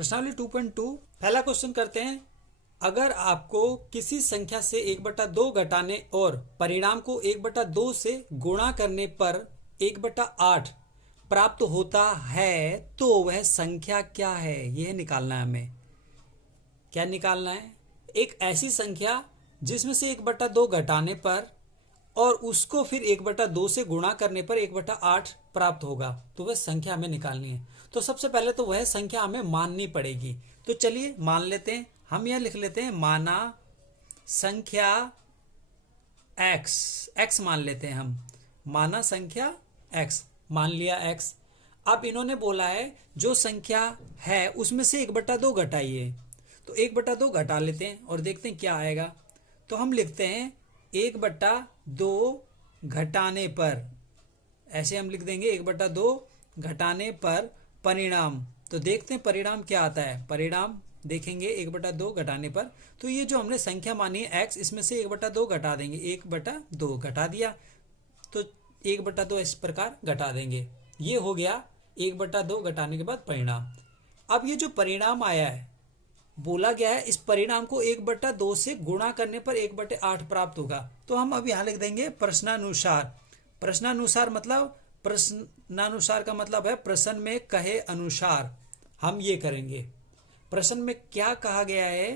प्रश्नावली 2.2 पहला क्वेश्चन करते हैं। अगर आपको किसी संख्या से 1/2 घटाने और परिणाम को 1/2 से गुणा करने पर 1/8 प्राप्त होता है तो वह संख्या क्या है, यह निकालना है हमें। क्या निकालना है? एक ऐसी संख्या जिसमें से 1/2 घटाने पर और उसको फिर 1/2 से गुणा करने पर 1/8 प्राप्त होगा, तो वह संख्या हमें निकालनी है। तो सबसे पहले तो वह संख्या हमें माननी पड़ेगी। तो चलिए मान लेते हैं, हम यह लिख लेते हैं माना संख्या x, x मान लेते हैं हम, माना संख्या x, मान लिया x। अब इन्होंने बोला है जो संख्या है उसमें से 1/2 घटाइए, तो 1/2 घटा लेते हैं और देखते हैं क्या आएगा। तो हम लिखते हैं 1/2 घटाने पर, ऐसे हम लिख देंगे 1/2 घटाने पर परिणाम। तो देखते हैं परिणाम क्या आता है। परिणाम देखेंगे 1/2 घटाने पर, तो ये जो हमने संख्या मानी है x, इसमें से 1/2 घटा देंगे, 1/2 घटा दिया तो 1/2 इस प्रकार घटा देंगे। ये हो गया 1/2 घटाने के बाद परिणाम। अब ये जो परिणाम आया है, बोला गया है इस परिणाम को 1/2 से गुणा करने पर 1/8 प्राप्त होगा। तो हम अब यहाँ लिख देंगे प्रश्नानुसार। प्रश्नानुसार मतलब, प्रश्नानुसार का मतलब है प्रश्न में कहे अनुसार हम ये करेंगे। प्रश्न में क्या कहा गया है?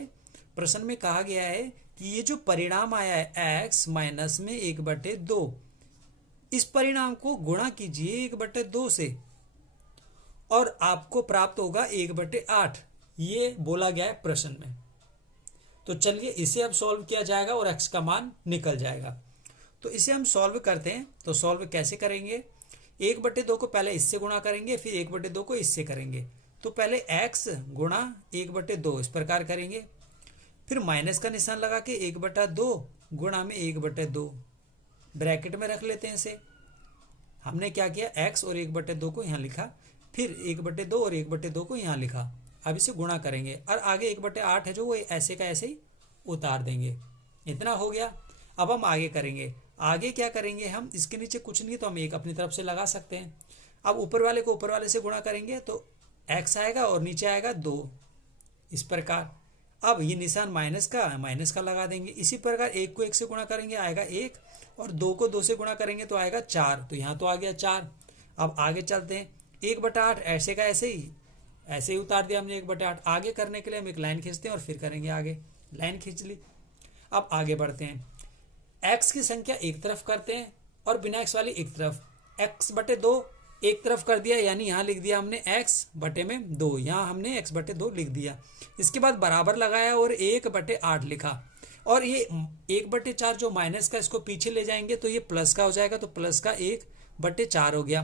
प्रश्न में कहा गया है कि ये जो परिणाम आया है x माइनस में 1/2, इस परिणाम को गुणा कीजिए 1/2 से और आपको प्राप्त होगा 1/8। ये बोला गया है प्रश्न में। तो चलिए इसे अब सॉल्व किया जाएगा और x का मान निकल जाएगा। तो इसे हम सॉल्व करते हैं। तो सॉल्व कैसे करेंगे? 1/2 को पहले इससे गुणा करेंगे, फिर 1/2 को इससे करेंगे। तो पहले x गुणा 1/2 इस प्रकार करेंगे, फिर माइनस का निशान लगा के 1/2 गुणा में 1/2 ब्रैकेट में रख लेते हैं इसे। हमने क्या किया, x और 1/2 को यहाँ लिखा, फिर 1/2 और 1/2 को यहाँ लिखा। अब इसे गुणा करेंगे और आगे 1/8 है जो वो ऐसे का ऐसे ही उतार देंगे। इतना हो गया। अब हम आगे करेंगे। आगे क्या करेंगे हम, इसके नीचे कुछ नहीं तो हम एक अपनी तरफ से लगा सकते हैं। अब ऊपर वाले को ऊपर वाले से गुणा करेंगे तो x आएगा और नीचे आएगा 2, इस प्रकार। अब ये निशान माइनस का लगा देंगे। इसी प्रकार 1 को 1 से गुणा करेंगे आएगा 1 और 2 को 2 से गुणा करेंगे तो आएगा 4, तो यहाँ तो आ गया 4। अब आगे चलते हैं। 1/8 ऐसे का ऐसे ही उतार दिया हमने 1/8। आगे करने के लिए हम एक लाइन खींचते हैं और फिर करेंगे आगे। लाइन खींच ली। अब आगे बढ़ते हैं। x की संख्या एक तरफ करते हैं और बिना x वाली एक तरफ। x/2 एक तरफ कर दिया, यानी यहाँ लिख दिया हमने x/2, यहाँ हमने x/2 लिख दिया। इसके बाद बराबर लगाया और 1/8 लिखा। और ये 1/4 जो माइनस का, इसको पीछे ले जाएंगे तो ये प्लस का हो जाएगा, तो प्लस का 1/4 हो गया।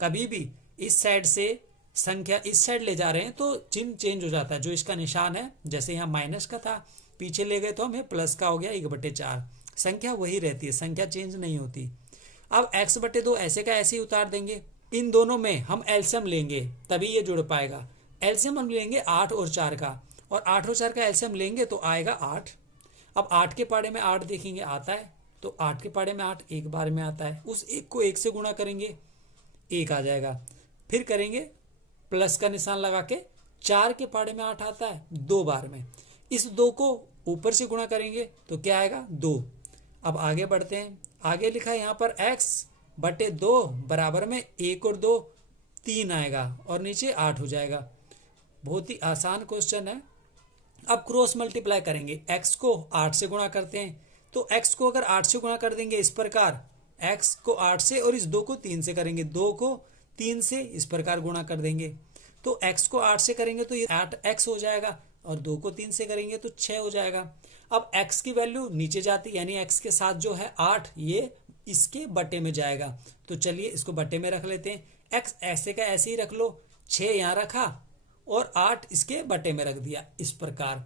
कभी भी इस साइड से संख्या इस साइड ले जा रहे हैं तो चिन्ह चेंज हो जाता है। जो इसका निशान है, जैसे यहाँ माइनस का था, पीछे ले गए तो हमें प्लस का हो गया 1/4। संख्या वही रहती है, संख्या चेंज नहीं होती। अब x/2 ऐसे का ऐसे ही उतार देंगे। इन दोनों में हम एलसीएम लेंगे तभी ये जुड़ पाएगा। एलसीएम हम लेंगे 8 और 4 का, और 8 और 4 का एलसीएम लेंगे तो आएगा 8। अब 8 के पाड़े में 8 देखेंगे आता है, तो 8 के पाड़े में 8 एक बार में आता है। उस 1 को 1 से गुणा करेंगे 1 आ जाएगा। फिर करेंगे प्लस का निशान लगा के, 4 के पाड़े में 8 आता है 2 बार में। इस 2 को ऊपर से गुणा करेंगे तो क्या आएगा 2। अब आगे बढ़ते हैं। आगे लिखा है यहाँ पर x/2 बराबर में 1 और 2 3 आएगा और नीचे 8 हो जाएगा। बहुत ही आसान क्वेश्चन है। अब क्रॉस मल्टीप्लाई करेंगे। x को 8 से गुणा करते हैं, तो x को अगर 8 से गुणा कर देंगे इस प्रकार, x को 8 से और इस 2 को 3 से करेंगे, 2 को 3 से इस प्रकार गुणा कर देंगे। तो x को 8 से करेंगे तो ये 8x हो जाएगा और 2 को 3 से करेंगे तो 6 हो जाएगा। अब x की वैल्यू नीचे जाती, यानी x के साथ जो है 8 ये इसके बटे में जाएगा। तो चलिए इसको बटे में रख लेते हैं। x ऐसे का ऐसे ही रख लो, 6 यहाँ रखा और 8 इसके बटे में रख दिया, इस प्रकार।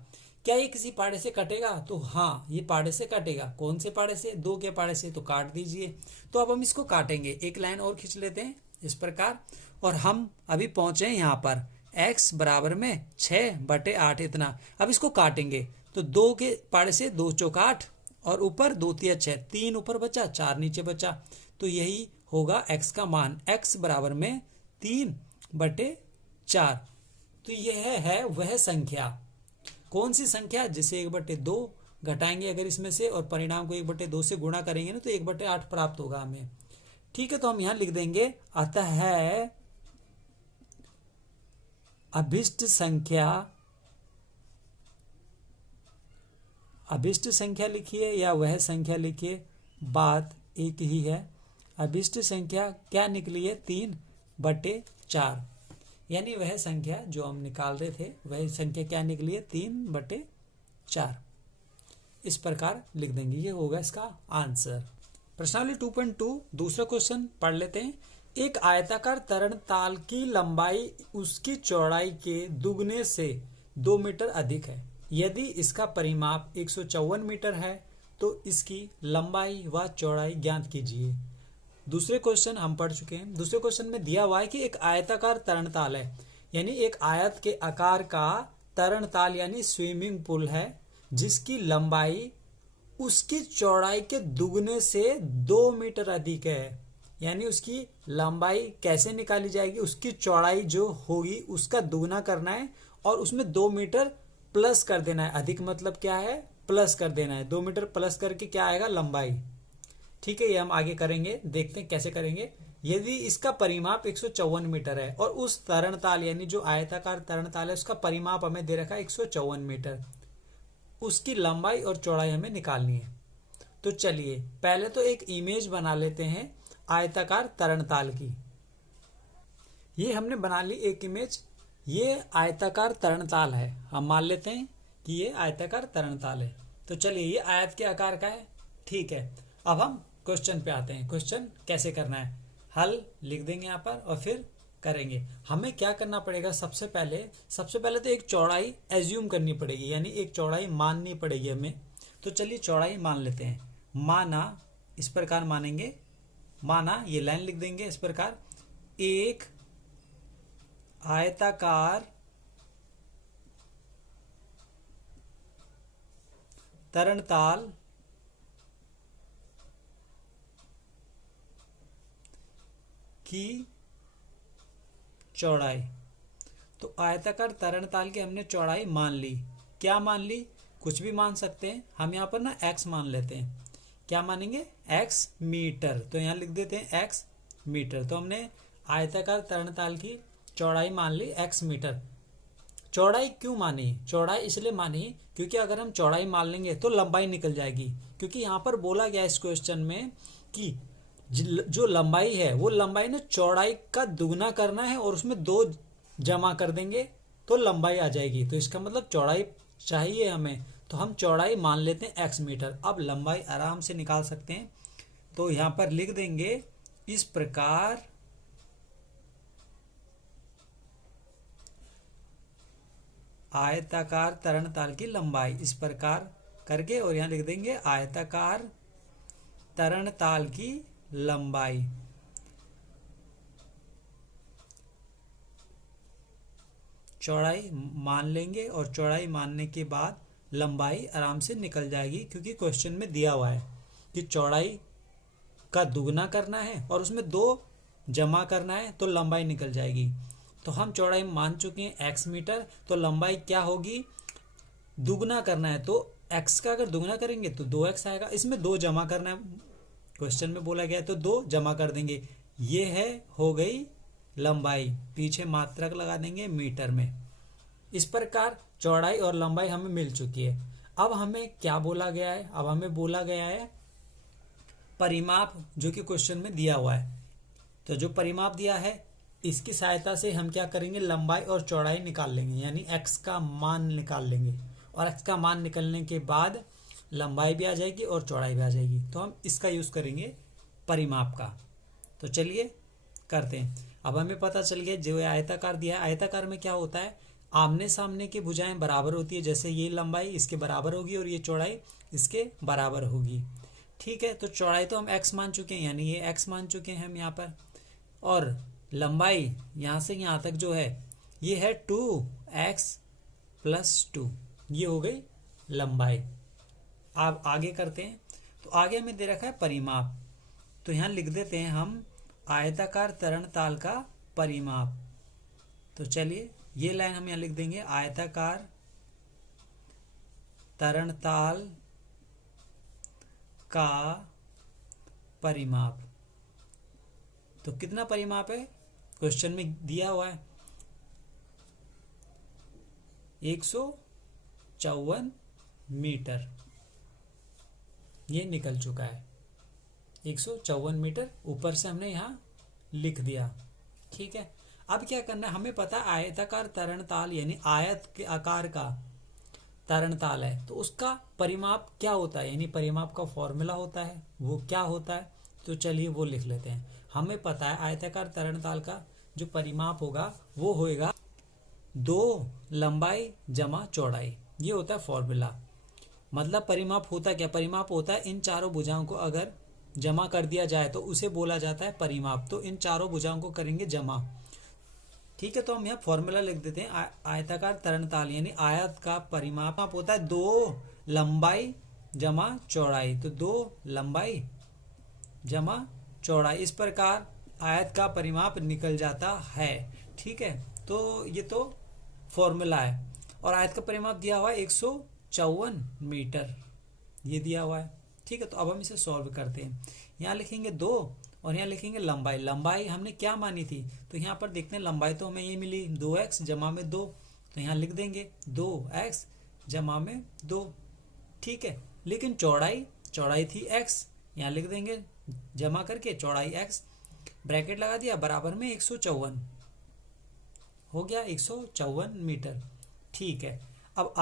क्या ये किसी पाड़े से कटेगा? तो हाँ, ये पाड़े से कटेगा। कौन से पाड़े से? 2 के पाड़े से, तो काट दीजिए। तो अब हम इसको काटेंगे। एक लाइन और खींच लेते हैं इस प्रकार, और हम अभी पहुंचे यहाँ पर x बराबर में 6/8 इतना। अब इसको काटेंगे तो 2 के पाड़े से 2 चौका 8 और ऊपर 2 तिया 6, 3 ऊपर बचा 4 नीचे बचा। तो यही होगा x का मान, x बराबर में 3/4। तो यह है वह संख्या। कौन सी संख्या? जिसे 1/2 घटाएंगे अगर इसमें से और परिणाम को 1/2 से गुणा करेंगे ना तो 1/8 प्राप्त होगा हमें। ठीक है, तो हम यहां लिख देंगे अतः है अभिष्ट संख्या लिखिए या वह संख्या लिखिए, बात एक ही है। अभिष्ट संख्या क्या निकली है? 3/4, यानी वह संख्या जो हम निकाल रहे थे वह संख्या क्या निकली है? 3/4। इस प्रकार लिख देंगे, ये होगा इसका आंसर। प्रश्नावली 2.2 दूसरा क्वेश्चन पढ़ लेते हैं। एक आयताकार तरण ताल की लंबाई उसकी चौड़ाई के दुगने से 2 मीटर अधिक है। यदि इसका परिमाप 154 मीटर है तो इसकी लंबाई व चौड़ाई ज्ञात कीजिए। दूसरे क्वेश्चन हम पढ़ चुके हैं। दूसरे क्वेश्चन में दिया हुआ है कि एक आयताकार तरण ताल है, यानी एक आयत के आकार का तरण ताल यानी स्विमिंग पूल है, जिसकी लंबाई उसकी चौड़ाई के दुगने से 2 मीटर अधिक है। यानी उसकी लंबाई कैसे निकाली जाएगी? उसकी चौड़ाई जो होगी उसका दुगना करना है और उसमें 2 मीटर प्लस कर देना है। अधिक मतलब क्या है? प्लस कर देना है। 2 मीटर प्लस करके क्या आएगा? लंबाई। ठीक है, ये हम आगे करेंगे, देखते हैं कैसे करेंगे। यदि इसका परिमाप 154 मीटर है और उस तरण ताल यानी जो आयताकार तरण ताल है उसका परिमाप हमें दे रखा है 154 मीटर, उसकी लंबाई और चौड़ाई हमें निकालनी है। तो चलिए पहले तो एक इमेज बना लेते हैं आयताकार तरण ताल की। ये हमने बना ली एक इमेज। ये आयताकार तरण ताल है, हम मान लेते हैं कि ये आयताकार तरण ताल है। तो चलिए ये आयत के आकार का है। ठीक है, अब हम क्वेश्चन पे आते हैं। क्वेश्चन कैसे करना है? हल लिख देंगे यहाँ पर और फिर करेंगे। हमें क्या करना पड़ेगा? सबसे पहले तो एक चौड़ाई एज्यूम करनी पड़ेगी, यानी एक चौड़ाई माननी पड़ेगी हमें। तो चलिए चौड़ाई मान लेते हैं। माना, इस प्रकार मानेंगे। माना, ये लाइन लिख देंगे इस प्रकार। एक आयताकार तरण ताल की चौड़ाई। तो आयताकार तरण ताल की हमने चौड़ाई मान ली। क्या मान ली? कुछ भी मान सकते हैं। हम यहाँ पर ना x मान लेते हैं। क्या मानेंगे? x metre. तो यहाँ लिख देते हैं x मीटर। तो हमने आयताकार तरण ताल की चौड़ाई मान ली x मीटर। चौड़ाई क्यों मानी? चौड़ाई इसलिए मानी क्योंकि अगर हम चौड़ाई मान लेंगे तो लंबाई निकल जाएगी। क्योंकि यहाँ पर बोला गया इस क्वेश्चन में कि जो लंबाई है वो लंबाई ने चौड़ाई का दुगना करना है और उसमें 2 जमा कर देंगे तो लंबाई आ जाएगी। तो इसका मतलब चौड़ाई चाहिए हमें, तो हम चौड़ाई मान लेते हैं x मीटर। अब लंबाई आराम से निकाल सकते हैं। तो यहाँ पर लिख देंगे इस प्रकार, आयताकार तरण ताल की लंबाई, इस प्रकार करके, और यहाँ लिख देंगे आयताकार तरण ताल की लंबाई। चौड़ाई मान लेंगे और चौड़ाई मानने के बाद लंबाई आराम से निकल जाएगी, क्योंकि क्वेश्चन में दिया हुआ है कि चौड़ाई का दुगना करना है और उसमें 2 जमा करना है तो लंबाई निकल जाएगी। तो हम चौड़ाई मान चुके हैं x मीटर, तो लंबाई क्या होगी? दुगना करना है तो x का अगर दुगना करेंगे तो 2x आएगा। इसमें 2 जमा करना है, क्वेश्चन में बोला गया है तो 2 जमा कर देंगे। ये है, हो गई लंबाई। पीछे मात्रक लगा देंगे मीटर में। इस प्रकार चौड़ाई और लंबाई हमें मिल चुकी है। अब हमें क्या बोला गया है? अब हमें बोला गया है परिमाप, जो कि क्वेश्चन में दिया हुआ है। तो जो परिमाप दिया है इसकी सहायता से हम क्या करेंगे? लंबाई और चौड़ाई निकाल लेंगे, यानी x का मान निकाल लेंगे। और x का मान निकलने के बाद लंबाई भी आ जाएगी और चौड़ाई भी आ जाएगी। तो हम इसका यूज करेंगे परिमाप का। तो चलिए करते हैं। अब हमें पता चल गया जो आयताकार दिया है, आयताकार में क्या होता है? आमने सामने की भुजाएं बराबर होती है। जैसे ये लंबाई इसके बराबर होगी और ये चौड़ाई इसके बराबर होगी। ठीक है, तो चौड़ाई तो हम x मान चुके हैं, यानी ये x मान चुके हैं हम यहाँ पर। और लंबाई यहाँ से यहाँ तक जो है ये है 2x + 2, ये हो गई लंबाई। अब आगे करते हैं। तो आगे हमें दे रखा है परिमाप। तो यहाँ लिख देते हैं हम आयताकार तरण ताल का परिमाप। तो चलिए ये लाइन हम यहाँ लिख देंगे आयताकार तरणताल का परिमाप। तो कितना परिमाप है क्वेश्चन में दिया हुआ है 154 मीटर। ये निकल चुका है 154 मीटर, ऊपर से हमने यहाँ लिख दिया। ठीक है, अब क्या करना है, हमें पता है आयताकार तरणताल यानी आयत के आकार का तरणताल है, तो उसका परिमाप क्या होता है, यानी परिमाप का फॉर्मूला होता है, वो क्या होता है, तो चलिए वो लिख लेते हैं। हमें पता है आयताकार तरणताल का जो परिमाप होगा वो होएगा 2 लंबाई जमा चौड़ाई। ये होता है फॉर्मूला। मतलब परिमाप होता क्या, परिमाप होता है इन चारों भुजाओं को अगर जमा कर दिया जाए तो उसे बोला जाता है परिमाप। तो इन चारों भुजाओं को करेंगे जमा। ठीक है, तो हम यहाँ फॉर्मूला लिख देते हैं। आयताकार तरणताल यानी आयत का परिमाप होता है 2 लंबाई जमा चौड़ाई। तो 2 लंबाई जमा चौड़ाई, इस प्रकार आयत का परिमाप निकल जाता है। ठीक है, तो ये तो फॉर्मूला है। और आयत का परिमाप दिया हुआ है 154 मीटर, ये दिया हुआ है। ठीक है, तो अब हम इसे सॉल्व करते हैं। यहाँ लिखेंगे 2 और यहाँ लिखेंगे लंबाई। लंबाई हमने क्या मानी थी, तो यहाँ पर देखते हैं लंबाई तो हमें ये मिली 2x जमा में 2, तो यहाँ लिख देंगे 2x जमा में 2। ठीक है, लेकिन चौड़ाई थी x, यहाँ लिख देंगे जमा करके चौड़ाई x, ब्रैकेट लगा दिया, बराबर में 154 हो गया 154 मीटर। ठीक है, अब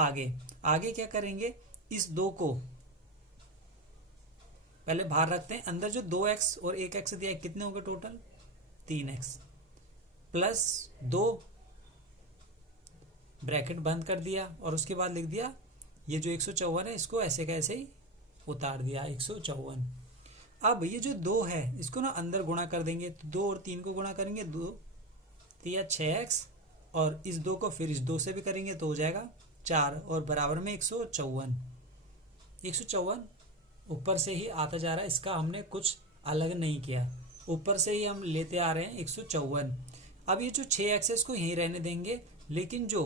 आगे क्या करेंगे, इस 2 को पहले बाहर रखते हैं। अंदर जो 2x और 1x दिया है कितने हो गए टोटल 3x प्लस 2, ब्रैकेट बंद कर दिया और उसके बाद लिख दिया ये जो 154 है इसको ऐसे का ऐसे ही उतार दिया 154। अब ये जो 2 है इसको ना अंदर गुणा कर देंगे, तो 2 और 3 को गुणा करेंगे, 2 3 6x और इस 2 को फिर इस 2 से भी करेंगे तो हो जाएगा 4 और बराबर में 154। 154 ऊपर से ही आता जा रहा है, इसका हमने कुछ अलग नहीं किया, ऊपर से ही हम लेते आ रहे हैं 154। अब ये जो 6x है इसको यहीं रहने देंगे, लेकिन जो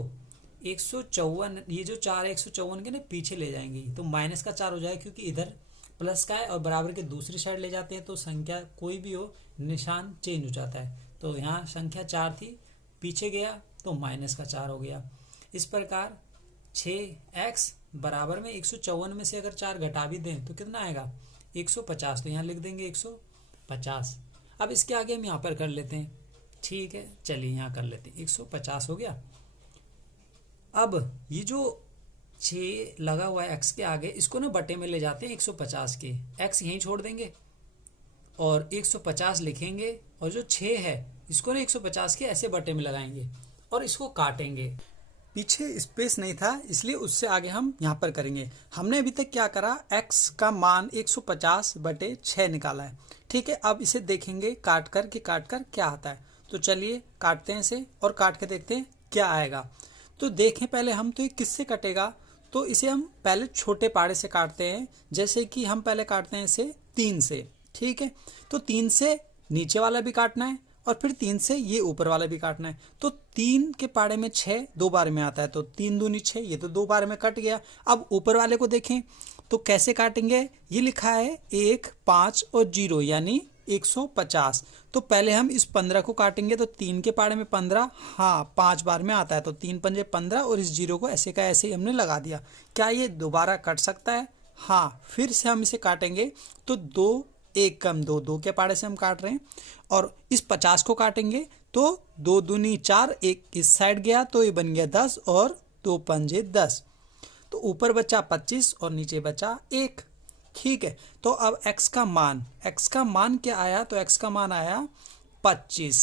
154 ये जो 4 है 154 के ना पीछे ले जाएंगे तो माइनस का 4 हो जाएगा, क्योंकि इधर प्लस का है और बराबर के दूसरी साइड ले जाते हैं तो संख्या कोई भी हो निशान चेंज हो जाता है। तो यहाँ संख्या 4 थी, पीछे गया तो माइनस का 4 हो गया। इस प्रकार 6x बराबर में 154 में से अगर 4 घटा भी दें तो कितना आएगा 150, तो यहाँ लिख देंगे 150। अब इसके आगे हम यहाँ पर कर लेते हैं। ठीक है, चलिए यहाँ कर लेते हैं, 150 हो गया। अब ये जो 6 लगा हुआ है x के आगे, इसको ना बटे में ले जाते हैं 150 के, x यहीं छोड़ देंगे और 150 लिखेंगे और जो 6 है इसको ना 150 के ऐसे बटे में लगाएंगे और इसको काटेंगे। पीछे स्पेस नहीं था इसलिए उससे आगे हम यहाँ पर करेंगे। हमने अभी तक क्या करा, x का मान 150/6 निकाला है। ठीक है, अब इसे देखेंगे काट कर क्या आता है। तो चलिए काटते हैं इसे और काट के देखते हैं क्या आएगा। तो देखें पहले हम, तो ये किससे कटेगा, तो इसे हम पहले छोटे पाड़े से काटते हैं। जैसे कि हम पहले काटते हैं इसे 3 से। ठीक है, तो 3 से नीचे वाला भी काटना है और फिर 3 से ये ऊपर वाला भी काटना है। तो 3 के पाड़े में 6 2 बार में आता है, तो 3 दूनी 6, ये तो 2 बार में कट गया। अब ऊपर वाले को देखें तो कैसे काटेंगे, ये लिखा है 1 5 और 0 यानी 150। तो पहले हम इस 15 को काटेंगे, तो 3 के पाड़े में 15, हाँ 5 बार में आता है, तो 3 पंजे 15 और इस 0 को ऐसे का ऐसे ही हमने लगा दिया। क्या ये दोबारा कट सकता है, हाँ। फिर से हम इसे काटेंगे तो 2 1 कम 2, 2 के पाड़े से हम काट रहे हैं और इस 50 को काटेंगे तो 2 दूनी 4, 1 इस साइड गया तो ये बन गया 10 और 2 पंजे 10, तो ऊपर बचा 25 और नीचे बचा 1। ठीक है, तो अब x का मान क्या आया, तो x का मान आया 25।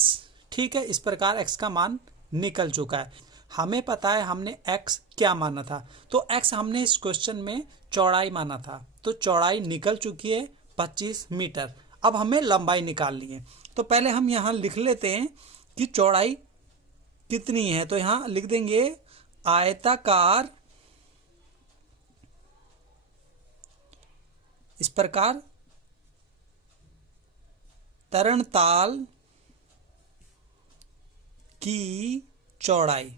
ठीक है, इस प्रकार x का मान निकल चुका है। हमें पता है हमने x क्या माना था, तो x हमने इस क्वेश्चन में चौड़ाई माना था, तो चौड़ाई निकल चुकी है 25 मीटर। अब हमें लंबाई निकालनी है, तो पहले हम यहाँ लिख लेते हैं कि चौड़ाई कितनी है। तो यहाँ लिख देंगे आयताकार, इस प्रकार तरणताल की चौड़ाई।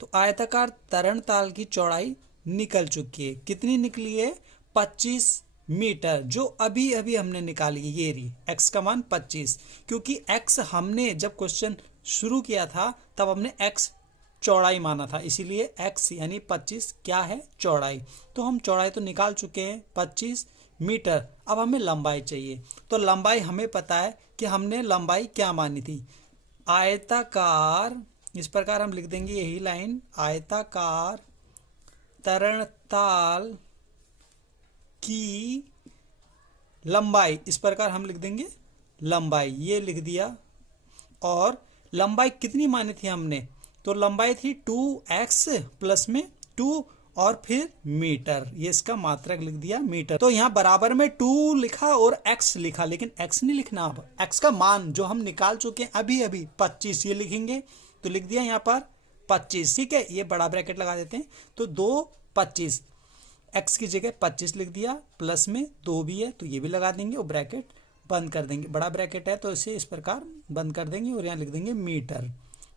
तो आयताकार तरणताल की चौड़ाई निकल चुकी है। कितनी निकली है? 25 मीटर, जो अभी अभी हमने निकाली है। ये रही x का मान 25, क्योंकि x हमने जब क्वेश्चन शुरू किया था तब हमने x चौड़ाई माना था, इसीलिए x यानी 25 क्या है? चौड़ाई। तो हम चौड़ाई तो निकाल चुके हैं 25 मीटर। अब हमें लंबाई चाहिए। तो लंबाई हमें पता है कि हमने लंबाई क्या मानी थी? आयताकार, इस प्रकार हम लिख देंगे यही लाइन, आयताकार तरणताल की लंबाई, इस प्रकार हम लिख देंगे लंबाई, ये लिख दिया। और लंबाई कितनी मानी थी हमने? तो लंबाई थी 2x प्लस में 2 और फिर मीटर, ये इसका मात्रक लिख दिया मीटर। तो यहाँ बराबर में 2 लिखा और x लिखा, लेकिन x नहीं लिखना। अब x का मान जो हम निकाल चुके हैं अभी अभी 25, ये लिखेंगे। तो लिख दिया यहाँ पर 25, ठीक है। ये बड़ा ब्रैकेट लगा देते हैं। तो 2 25, x की जगह 25 लिख दिया, प्लस में 2 भी है तो ये भी लगा देंगे और ब्रैकेट बंद कर देंगे। बड़ा ब्रैकेट है तो इसे इस प्रकार बंद कर देंगे और यहाँ लिख देंगे मीटर,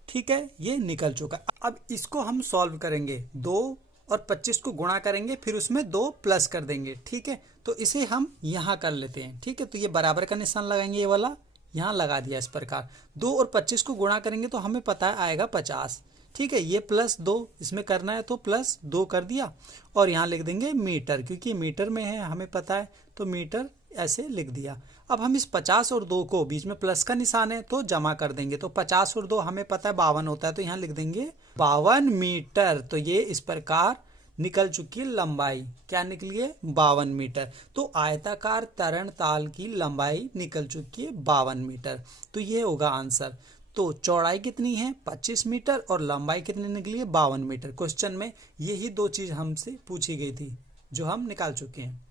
ठीक है। ये निकल चुका। अब इसको हम सॉल्व करेंगे, 2 और 25 को गुणा करेंगे, फिर उसमें 2 प्लस कर देंगे, ठीक है। तो इसे हम यहाँ कर लेते हैं, ठीक है। तो ये बराबर का निशान लगाएंगे, ये वाला यहाँ लगा दिया इस प्रकार। 2 और 25 को गुणा करेंगे तो हमें पता है आएगा 50, ठीक है। ये प्लस 2 इसमें करना है तो प्लस 2 कर दिया और यहाँ लिख देंगे मीटर, क्योंकि मीटर में है हमें पता है, तो मीटर ऐसे लिख दिया। अब हम इस 50 और 2 को, बीच में प्लस का निशान है तो जमा कर देंगे। तो 50 और 2 हमें पता है 52 होता है, तो यहाँ लिख देंगे 52 मीटर। तो ये इस प्रकार निकल चुकी है लंबाई। क्या निकली है? 52 मीटर। तो आयताकार तरणताल की लंबाई निकल चुकी है 52 मीटर। तो ये होगा आंसर। तो चौड़ाई कितनी है? 25 मीटर और लंबाई कितनी निकली है? 52 मीटर। क्वेश्चन में यही 2 चीज हमसे पूछी गई थी जो हम निकाल चुके हैं।